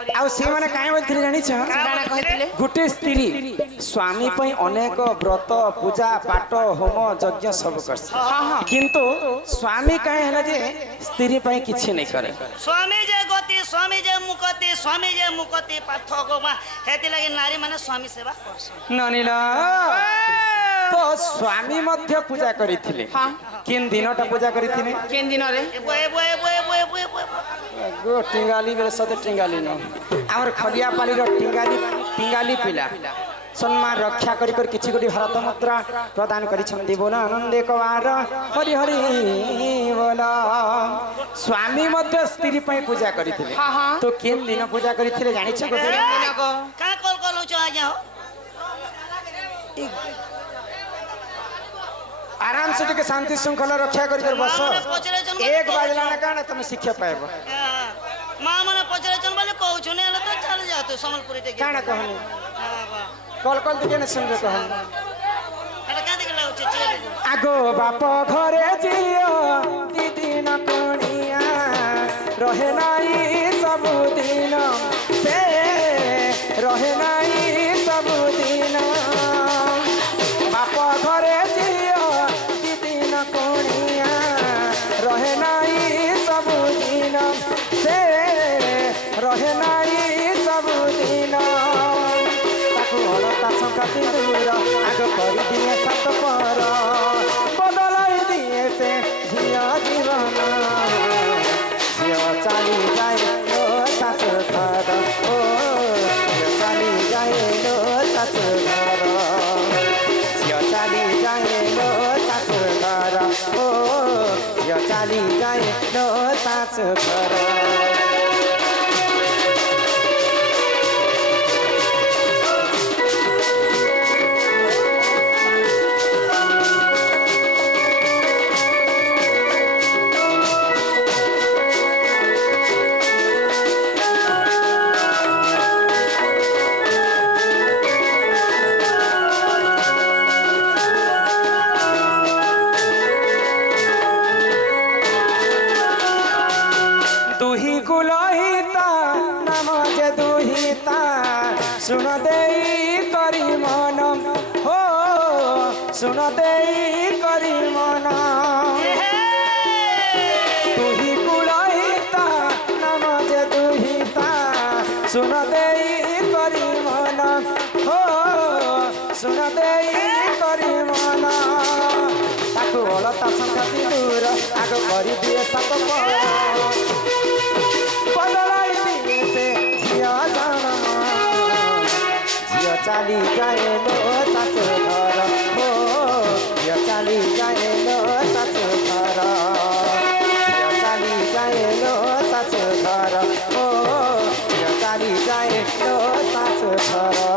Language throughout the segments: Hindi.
आउ से माने काहे बोलथिले जानि छ गुटे स्त्री स्वामी पई अनेक व्रत पूजा पाठ होम यज्ञ सब करस किंतु स्वामी काहे हला जे स्त्री पई किछि नै करे स्वामी जे गति स्वामी जे मुकति पाठ गोमा हेति लागि नारी माने स्वामी सेवा करस ननिला तो स्वामी मध्य पूजा करिथिले किन दिनटा पूजा करिथिले केन दिन रे गो टिंगाली बेले सते टिंगाली न हमर खलिया पाली रो टिंगाली पिला सम्मान रक्षा करी कर किछि गोटी भारत मुद्रा प्रदान करि छन्ती बोल आनंदे कवार हरि हरि बोल स्वामी मध्य स्त्री पई पूजा करिथिले तो किन दिन पूजा करिथिले जानि छ गोटे का कल छ आज्ञा हो आराम से के शांति श्रृंखला रक्षा करी कर बस एक बाजला ना काना तुम शिक्षा पाएबो मां मने पचरे चन बोले कहू छु ने तो चल जा तू संबलपुरी ते काना कहनी कल दिखे न सुनबे कहनी अरे का देख लाउ छे आगो बाप घरे जियो दीदी न कोनिया रहे नाई सब दिन से रहे नाई सब दिन बाप घरे जियो दीदी न कोनिया रहे नाई सब दिन से रहे नाई सब दिन ताकू अलता शंका सिंदूर आग कर दिए सत पर बदलाई दिए से झिया जीवन झिया चली जाए लो सास घर ओ झिया चली जाए लो सास घर झिया चली जाए लो सास घर ओ झिया चली जाए लो सास घर सुन देई करी मन हो सुन देई करी मन तुही कुलहिता नाम जे दुहिता सुन देई करी मन हो सुन देई करी मन ताकू अलता शंका सिंदूर आग करी दिए सत बदलाई दिए से झिया जाना चली जाए लो सास घर हो चली जाए लो सास घर चली जाए लो सास घर हो चली जाए लो सास घर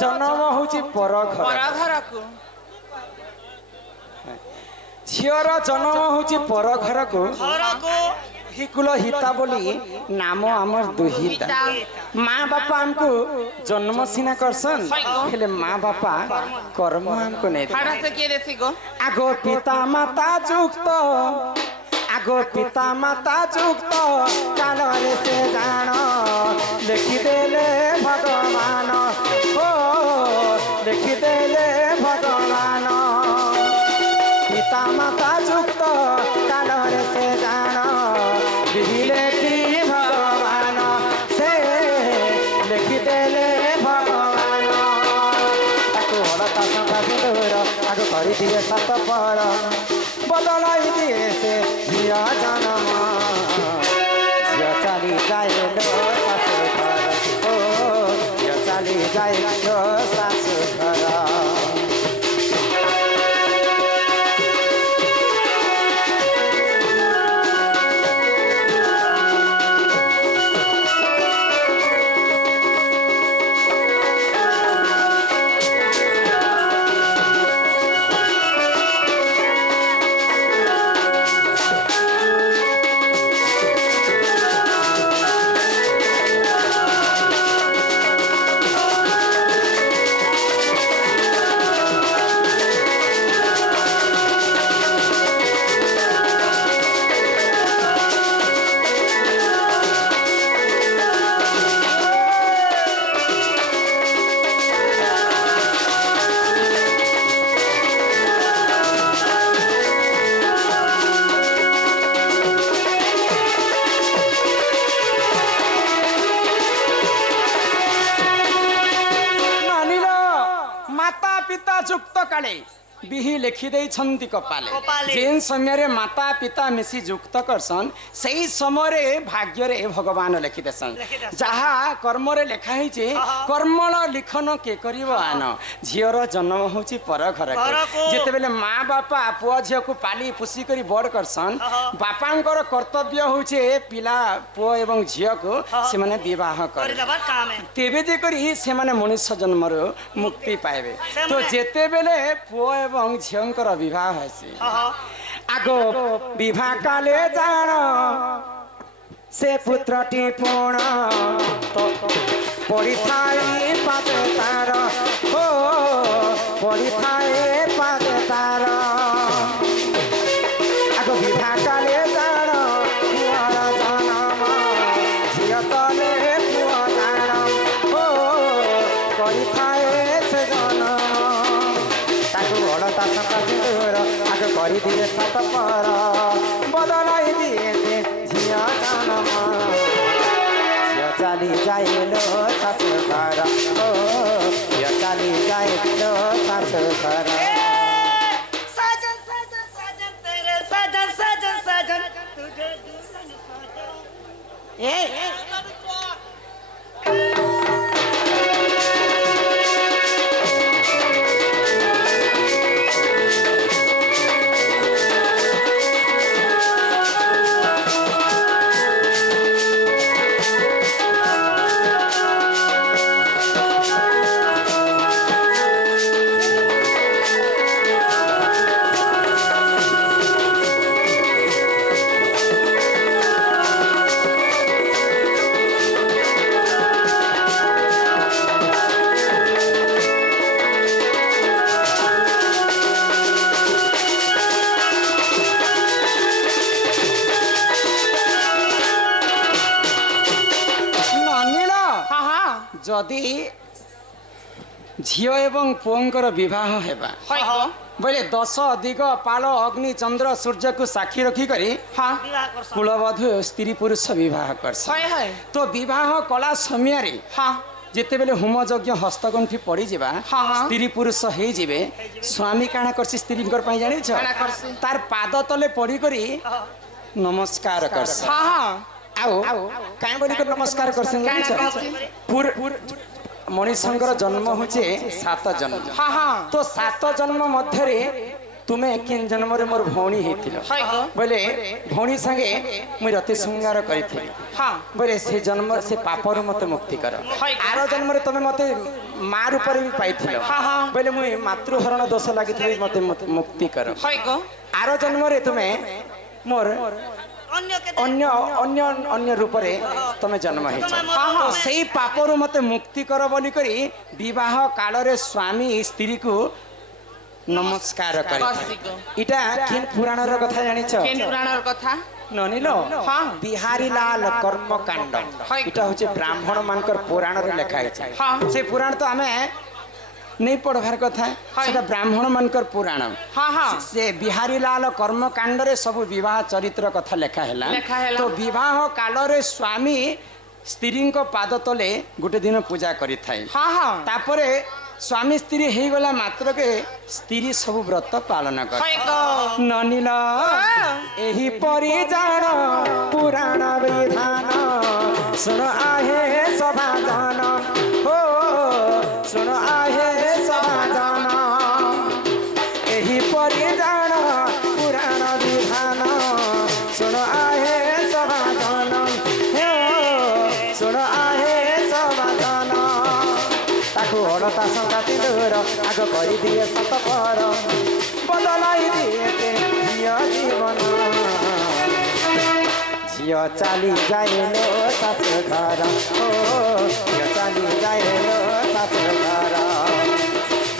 जन्म होची पर घर को झीर जन्म होची पर घर को हिकुल हिता बोली नाम आमर दुहिता माँ बापा हमको जन्म सीना करसन हेले माँ बापा कर्म हमको नहीं आगो पिता माता जुक्त आगो पिता माता जुक्त काल रे से जान लिखिदेले भगवान हो लिखिदेले भगवान पिता माता जुक्त काल रे से जान लिखिले कि भगवान से लिखिदेले भगवान ताकू हलता शंका सिंदूर आग कर दिए सत पर बदलाई दिए से झिया जान যায় শাশু ঘর ଯୁକ୍ତ କାଳେ ବିହି ଲେଖି ଦେଇଛନ୍ତି କପାଲେ କପାଲେ। ଯେନ୍ ସମୟରେ ମାତା ପିତା ମିଶି ଯୁକ୍ତ କରସନ୍ ସେଇ ସମୟରେ ଭାଗ୍ୟରେ ଏ ଭଗବାନ ଲେଖିଦେସନ୍ ଲେଖିଦେସନ୍। ଯାହା କର୍ମରେ ଲେଖା ହେଇଛି କର୍ମଳ ଲିଖନ କେ କରିବ ଆନ ଝିଅର ଜନ୍ମ ହଉଛି ପର ଘରକୁ ଘରକୁ। ଯେତେବେଳେ ମା ବାପା ପୁଅ ଝିଅକୁ ପାଲି ପୋଷି କରି ବଡ଼ କରସନ୍ ବାପାଙ୍କର କର୍ତ୍ତବ୍ୟ ହଉଛି ପିଲା ପୁଅ ଏବଂ ଝିଅକୁ ସେମାନେ ବିବାହ କରିବେ କରିଦେବାର କାମ ହେ ତେବେ ଯେ କରି ସେମାନେ ମଣିଷ ଜନ୍ମରୁ ମୁକ୍ତି ପାଇବେ ତ ସେମାନେ- ଯେତେବେଳେ ପୁଅ ଏବଂ ଝିଅଙ୍କର ବିବାହ ହେସି ଆଗ ବିବାହ କାଲେ ଜାଣ ସେ ପୁତ୍ରଟି ପୁଣ ତ ପଡ଼ିଥାଏ ପାଦେ ତାର ଓ ପଡ଼ିଥାଏ ପାଦେ ତାର ଆଗ ବିବାହ କାଲେ ଜାଣ ପୁଅର ଜନମ ଝିଅ ତଲେ ପୁଅ ଜାଣ ଓ କରିଥାଏ ସେ ଜନମ ତାକୁ ଅଳତା ସକା ସିନ୍ଦୁର ଆଗ କରିଦିଏ ସାତ ପର ବଦଳାଇ ଦିଏ ସେ ଝିଅ ଜନମ ଝିଅ ଚାଲି ଯାଇଲୋ ଶାଶୁ ଘର ଓ ଝିଅ ଚାଲି ଯାଇଲୋ ଶାଶୁ ଘର साजन साजन साजन तेरे साजन साजन साजन तुझे दुल्हन साजन ए ଯଦି ଝିଅ ଏବଂ ପୁଅଙ୍କର ବିବାହ ହେବା ବୋଇଲେ 10 ଦିଗ ପାଳ ଅଗ୍ନି ଚନ୍ଦ୍ର ସୂର୍ଯ୍ୟକୁ ସାକ୍ଷୀ ରଖିକରି विवाह कर କୁଳବଧୂ ସ୍ତ୍ରୀ ପୁରୁଷ ବିବାହ କରସ ତ ବିବାହ କଲା ସମୟରେ ଯେତେବେଳେ ହୋମ ଯଜ୍ଞ ହସ୍ତଗଣ୍ଠି ପଡ଼ିଯିବା ସ୍ତ୍ରୀ ପୁରୁଷ ହେଇଯିବେ ସ୍ୱାମୀ କାଣା କରସି ସ୍ତ୍ରୀଙ୍କର ପାଇଁ ଜାଣିଛ ତାର ପାଦ ତଲେ ପଡ଼ିକରି ନମସ୍କାର କରସି ଆଉ କାଇଁ ବୋଲିକରି ନମସ୍କାର କରସି ଜାଣିଛ ମଣିଷଙ୍କର ଜନ୍ମ ହଉଛି 7 ଜନ୍ମ ତ 7 ଜନ୍ମ ମଧ୍ୟରେ ତୁମେ କେନ୍ ଜନ୍ମରେ ମୋର ଭଉଣୀ ହେଇଥିଲ ବୋଇଲେ ଭଉଣୀ ସାଙ୍ଗେ ମୁଇଁ ରତି ଶୃଙ୍ଗାର କରିଥିଲି ବୋଇଲେ ସେ ଜନ୍ମ ସେ ପାପରୁ ମତେ ମୁକ୍ତି କର ଆର ଜନ୍ମରେ ତମେ ମତେ ମା ରୂପରେ ବି ପାଇଥିଲ ବୋଇଲେ ମୁଇଁ ମାତୃହରଣ ଦୋଷ ଲାଗିଥିଲି ମତେ ମୁକ୍ତି କର ଆର ଜନ୍ମରେ ତୁମେ ମୋର अन्य के ଅନ୍ୟ ଅନ୍ୟ ଅନ୍ୟ ରୂପରେ ତମେ ଜନ୍ମ ହେଇଛ ତ ସେଇ ପାପରୁ ମତେ ମୁକ୍ତି କର ବୋଲି କରି ବିବାହ କାଳରେ ସ୍ୱାମୀ ସ୍ତ୍ରୀକୁ ନମସ୍କାର କରେ ଏଇଟା କେନ୍ ପୁରାଣର କଥା ଜାଣିଛ ନନିଲ ବିହାରୀ ଲାଲ କର୍ମକାଣ୍ଡ ଏଇଟା ହଉଛି ବ୍ରାହ୍ମଣ ମାନଙ୍କର ପୁରାଣରେ ଲେଖା ହେଇଛି ସେ ପୁରାଣ ତ ଆମେ नहीं पढ़वार कथा सेटा ब्राह्मण मानकर पुराण से बिहारी लाल कर्मकांड रे सब विवाह चरित्र कथा लेखा हैला तो विवाह काल रे स्वामी स्त्री को पाद तले गोटे दिन पूजा करि थाई तापरे स्वामी स्त्री हे गला मात्र के स्त्री सब व्रत पालन कर ननिल एही परि जान पुराण विधान सुन आहे सभा जन हो ଶୁଣ ଆହେ ସଭାଜନ ହେ ଶୁଣ ଆହେ ସଭାଜନ ତାକୁ ଅଡ଼ତା ସଂଗାତି ଦୂର ଆଗ କରିଦିଏ ସତପର ବଦଳାଇ ଦିଏ ସେ ଝିଅ ଜୀବନ ଝିଅ ଚାଲି ଯାଇଲୋ ଶାଶୁ ଘର ଓ ଝିଅ ଚାଲି ଯାଇଲୋ ଶାଶୁ ଘର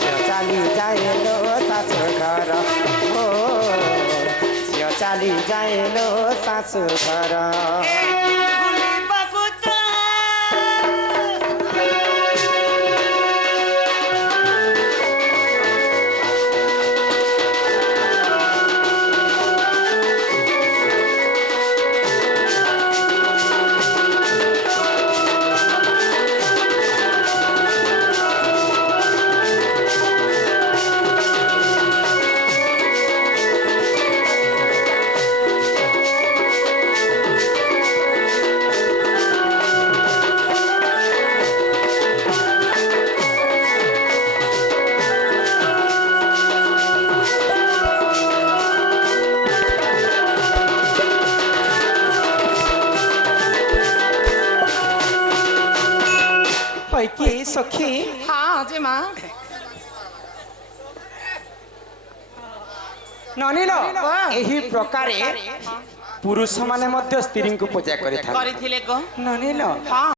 ଝିଅ ଚାଲି ଯାଇଲୋ ଶାଶୁ ଘର ଓ ଝିଅ ଚାଲି ଯାଇଲୋ ଶାଶୁ ଘର ବୁଲିବାକୁ ତ କି ସଖୀ हाँ जी माँ ନନିଲ ଏହି ପ୍ରକାରେ ପୁରୁଷମାନେ ମଧ୍ୟ ସ୍ତ୍ରୀଙ୍କୁ ପୂଜା କରିଥାନ୍ତି କରିଥିଲେ को ନନିଲ हाँ